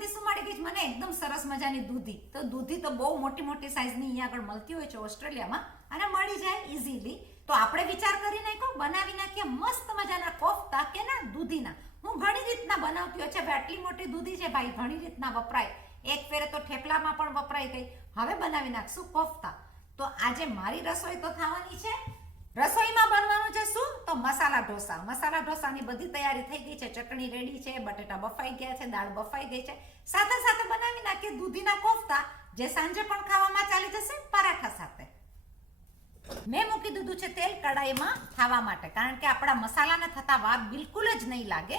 બધી શું મળી ગઈ છે મને? એકદમ સરસ મજાની દૂધી. તો દૂધી તો બહુ મોટી મોટી સાઈઝની અહીંયા આગળ મળતી હોય છે ઓસ્ટ્રેલિયામાં અને મળી જાય ઇઝીલી. તો આપણે વિચાર કરી નાખ્યો, બનાવી નાખીએ મસ્ત મજાના કોફતા કે ના દૂધીના. હું ઘણી રીતના બનાવતી હોય છે. આટલી મોટી દૂધી છે ભાઈ, ઘણી રીતના વપરાય. એક ફેરે તો થેપલામાં પણ વપરાઈ ગઈ. હવે બનાવી નાખશું કોફતા. તો આજે મારી રસોઈ તો થવાની છે. રસોઈમાં બનવાનું છે શું? તો મસાલા ઢોસા. મસાલા ઢોસાની બધી તૈયારી થઈ ગઈ છે. ચટણી રેડી છે, બટેટા બફાઈ ગયા છે, દાળ બફાઈ ગઈ છે. સાથે સાથે બનાવી નાખીએ દૂધીના કોફતા, જે સાંજે પણ ખાવામાં ચાલી જશે પરાઠા સાથે. મેં મૂકી દીધું છે તેલ કડાઈમાં ખાવા માટે, કારણ કે આપણા મસાલાને થતા વાર બિલકુલ જ નહીં લાગે.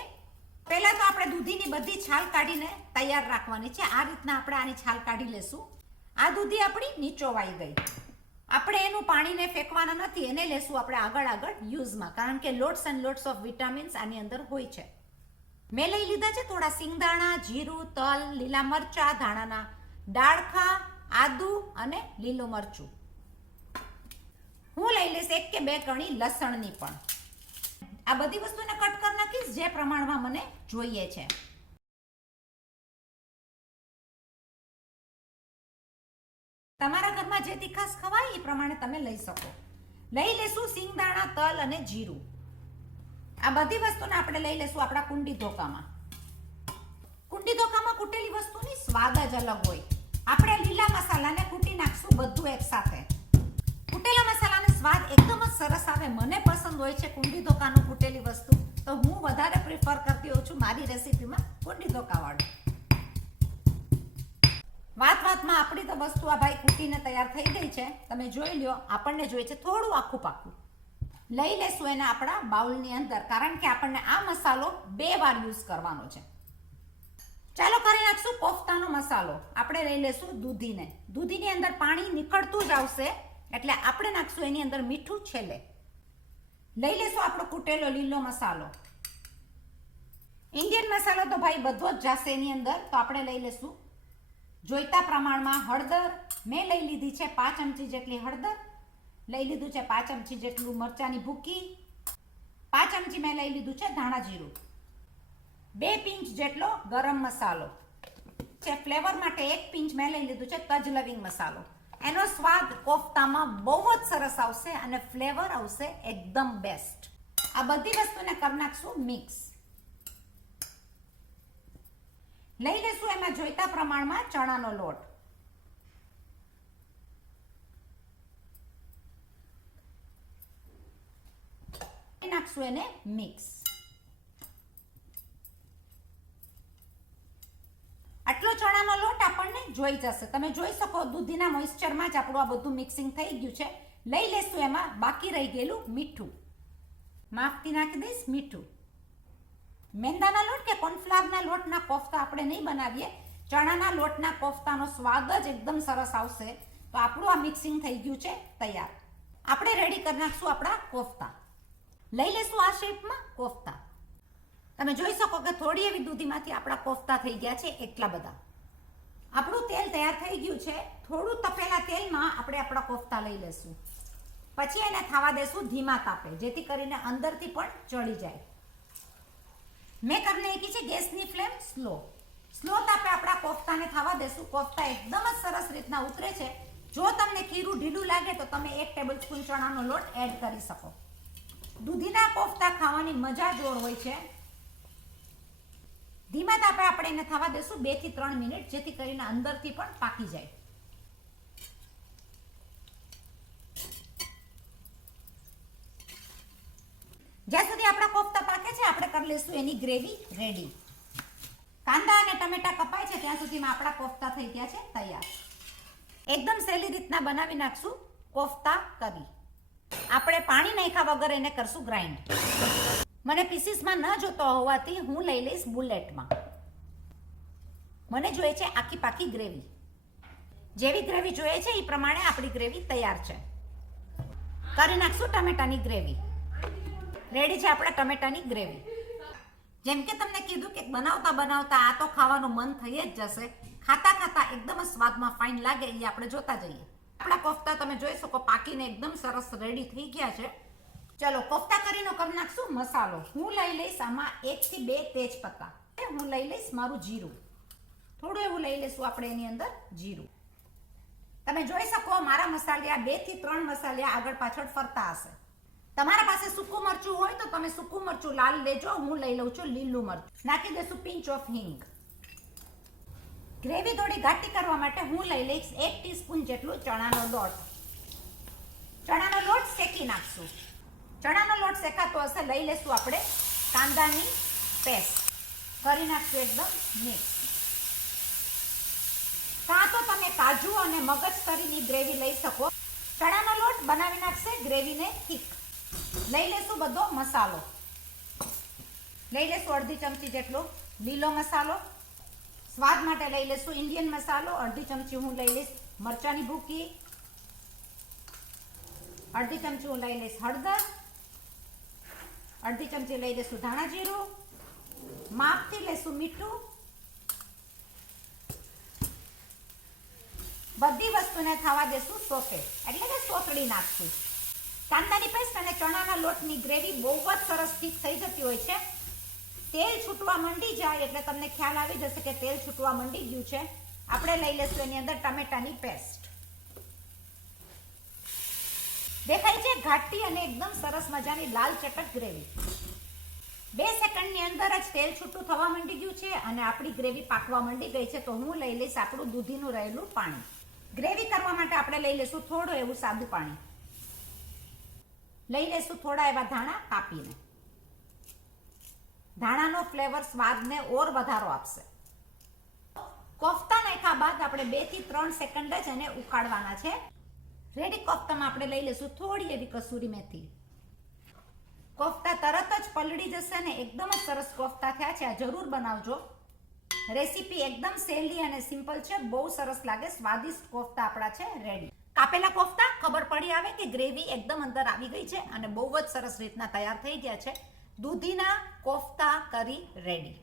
પહેલા તો આપણે દૂધીની બધી છાલ કાઢીને તૈયાર રાખવાની છે. આ રીતના આપણે આની છાલ કાઢી લેશું. આ દૂધી આપણી નીચોવાઈ ગઈ. આપણે એનું પાણીને ફેંકવાના નથી, એને લેશું આપણે આગળ યુઝમાં, કારણ કે lots and lots of vitamins આની અંદર હોય છે. મેં લઈ લીધા છે થોડા સિંગદાણા, જીરું, તલ, લીલા મરચા, ધાણાના ડાળખા, આદુ અને લીલું મરચું. હું લઈ લઈશ 1 કે 2 કણી લસણની પણ. આ બધી વસ્તુને કટ કરી નાખીશ જે પ્રમાણમાં મને જોઈએ છે. તમારા ઘરમાં જે તીખાશ ખવાય એ પ્રમાણે તમે લઈ શકો. લઈ લેશું સિંગદાણા, તલ અને જીરું. આ બધી વસ્તુને આપણે લઈ લેશું આપણા કુંડી ધોકામાં. કુંડી ધોકામાં કૂટેલી વસ્તુની સ્વાદ જ અલગ હોય. આપણે લીલા મસાલાને કૂટી નાખશું બધું એકસાથે. કૂટેલા મસાલાનો સ્વાદ એકદમ જ સરસ આવે. મને પસંદ હોય છે કુંડી ધોકાનું કૂટેલી વસ્તુ, તો હું વધારે પ્રિફર કરતી હોઉં છું મારી રેસીપીમાં કુંડી ધોકાવાળું. વાતમાં આપણી તો વસ્તુ આ ભાઈ કૂટીને તૈયાર થઈ ગઈ છે. તમે જોઈ લ્યો, આપણને જોઈએ છે થોડું આખું પાકું. લઈ લેશું એને આપણા બાઉલની અંદર, કારણ કે આપણને આ મસાલો 2 વાર યુઝ કરવાનો છે. ચાલો કરી નાખશું કોફતાનો મસાલો. આપણે લઈ લેશું દૂધીને. દૂધીની અંદર પાણી નીકળતું જ આવશે, એટલે આપણે નાખશું એની અંદર મીઠું છેલ્લે. લઈ લેશું આપણો કૂટેલો લીલો મસાલો. ઇન્ડિયન મસાલો તો ભાઈ બધો જ જશે એની અંદર. તો આપણે લઈ લેશું જોઈતા પ્રમાણમાં હળદર. મેં લઈ લીધી છે 5 ચમચી જેટલી હળદર. લઈ લીધું છે 5 ચમચી જેટલું મરચાની ભૂકી. 5 ચમચી મેં લઈ લીધું છે ધાણા જીરું. 2 પિંચ જેટલો ગરમ મસાલો છે. ફ્લેવર માટે 1 પિંચ મેં લઈ લીધું છે તજ લવિંગ મસાલો. એનો સ્વાદ કોફતામાં બહુ જ સરસ આવશે અને ફ્લેવર આવશે એકદમ બેસ્ટ. આ બધી વસ્તુને કરી નાખશું મિક્સ. લઈ લેશું એમાં જોઈતા પ્રમાણમાં ચણાનો લોટ. નાખશું એને મિક્સ. આટલો ચણાનો લોટ આપણને જોઈ જશે. તમે જોઈ શકો દૂધીના મોઇસ્ચરમાં જ આપણું આ બધું મિક્સિંગ થઈ ગયું છે. લઈ લેશું એમાં બાકી રહી ગયેલું મીઠું. માફથી નાખી દઈશ મીઠું. મેંદાના લોટ કે કોર્નફ્લાવરના લોટના કોફતા આપણે નહીં બનાવીએ. ચણાના લોટના કોફતાનો સ્વાદ જ એકદમ સરસ આવશે. તો આપણું આ મિક્સિંગ થઈ ગયું છે તૈયાર. આપણે રેડી કરી નાખશું આપણા કોફતા. લઈ લેશું આ શેપમાં કોફતા. તમે જોઈ શકો કે થોડી એવી દૂધીમાંથી આપણા કોફતા થઈ ગયા છે એટલા બધા. આપણું તેલ તૈયાર થઈ ગયું છે. થોડું તપેલા તેલમાં આપણે આપણા કોફતા લઈ લેશું. પછી એને થવા દેશું ધીમા તાપે, જેથી કરીને અંદરથી પણ ચડી જાય. મેં કરી નાખી છે ગેસની ફ્લેમ સ્લો તાપે આપણા કોફતાને થવા દેશું. કોફતા એકદમ જ સરસ રીતના ઉતરે છે. જો તમને ખીરું ઢીલું લાગે તો તમે 1 ટેબલસ્પૂન ચણાનો લોટ એડ કરી શકો. દૂધીના કોફતા ખાવાની મજા જોર હોય છે. ધીમા તાપે આપણે એને થવા દેશું 2 થી 3 મિનિટ, જેથી કરીને અંદરથી પણ પાકી જાય. જ્યાં સુધી આપણા કોફતા પાકે છે આપણે કરી લઈશું એની ગ્રેવી રેડી. કાંદા અને ટમેટા કપાય છે ત્યાં સુધીમાં આપણા કોફતા થઈ ગયા છે તૈયાર. એકદમ સહેલી રીતના બનાવી નાખશું કોફતા કરી. આપણે પાણી નાખ્યા વગર એને કરશું ગ્રાઇન્ડ. મને પીસીસમાં ન જોતો હોવાથી હું લઈ લઈશ બુલેટમાં. મને જોઈએ છે આખી પાકી ગ્રેવી. જેવી ગ્રેવી જોઈએ છે એ પ્રમાણે આપણી ગ્રેવી તૈયાર છે. કરી નાખશું ટમેટાની ગ્રેવી. રેડી છે આપણા ટમેટાની ગ્રેવી. જેમ કે તમને કીધું કે બનાવતા બનાવતા આ તો ખાવાનું મન થઈ જ જશે. ખાતા ખાતા એકદમ સ્વાદમાં ફાઇન લાગે એ આપણે જોતા જઈએ. આપણા કોફતા તમે જોઈ શકો પાકીને એકદમ સરસ રેડી થઈ ગયા છે. ચલો કોફતા કરીને કરી નાખશું મસાલો. હું લઈ લઈશ આમાં 1 થી 2 તેજ પત્તા. હું લઈ લઈશ મારું જીરું. થોડું એવું લઈ લેશું આપણે એની અંદર જીરું. તમે જોઈ શકો મારા મસાલિયા 2 થી 3 મસાલિયા આગળ પાછળ ફરતા હશે. તમારા પાસે સૂકું મરચું હોય તો તમે સૂકું મરચું લાલ લેજો. હું લઈ લઉં છું લીલું મરચું. નાખી દેશું પિંચ ઓફ હિંગ. ગ્રેવી થોડી ઘાટી કરવા માટે હું લઈ લઈશ 1 ટીસ્પૂન જેટલું ચણાનો લોટ. ચણાનો લોટ શેકી નાખશું. ચણાનો લોટ શેકાતો હશે લઈ લેશું આપણે કાંદાની પેસ્ટ. કરી નાખશું એકદમ મિક્સ. કાં તો તમે કાજુ અને મગજ તરીની ગ્રેવી લઈ શકો. ચણાનો લોટ બનાવી નાખશે ગ્રેવીને થીક. લઈ લેશું બધો મસાલો. લઈ લેશું અડધી ચમચી જેટલો લીલો મસાલો. સ્વાદ માટે લઈ લેશું ઇન્ડિયન મસાલો. અડધી ચમચી હું લઈ લઈશ મરચાની ભૂકી. અડધી ચમચી હું લઈ લઈશ હળદર. અડધી ચમચી લઈ લઈશું ધાણા જીરું. માપથી લઈશું મીઠું. બધી વસ્તુને થવા દેશું સોતે, એટલે કે સોતળી નાખશું. કાંદાની પેસ્ટ અને ચણાના લોટની ગ્રેવી બહુ જ સરસ ઠીક થઈ જતી હોય છે. તેલ છૂટવા માંડી જાય એટલે તમને ખ્યાલ આવી જશે કે તેલ છૂટવા માંડી ગયું છે. આપણે લઈ લેશું એની અંદર ટમેટાની પેસ્ટ. દેખાય છે ઘાટી અને એકદમ સરસ મજાની લાલ ચટક ગ્રેવી. 2 સેકન્ડની અંદર જ તેલ છૂટું થવા માંડી ગયું છે અને આપણી ગ્રેવી પાકવા માંડી ગઈ છે. તો હું લઈ લઈશ આપણું દૂધીનું રહેલું પાણી. ગ્રેવી કરવા માટે આપણે લઈ લેશું થોડું એવું સાદું પાણી. લઈ લેશું થોડા એવા ધાણા કાપીને. ધાણાનો ફ્લેવર સ્વાદને ઓર વધારો આપશે. કોફતા નાખ્યા બાદ આપણે 2 થી 3 સેકન્ડ જ એને ઉકાળવાના છે. રેડી કોફતામાં આપણે લઈ લેશું થોડી એવી કસૂરી મેથી. કોફતા તરત જ પલળી જશે ને એકદમ જ સરસ કોફતા થયા છે. આ જરૂર બનાવજો. રેસીપી એકદમ સહેલી અને સિમ્પલ છે. બહુ સરસ લાગે. સ્વાદિષ્ટ કોફતા આપણા છે રેડી. કાપેલા કોફતા ખબર પડી આવે કે ગ્રેવી એકદમ અંદર આવી ગઈ છે અને બહુ જ સરસ રીતના તૈયાર થઈ ગયા છે. દૂધીના કોફતા કરી રેડી.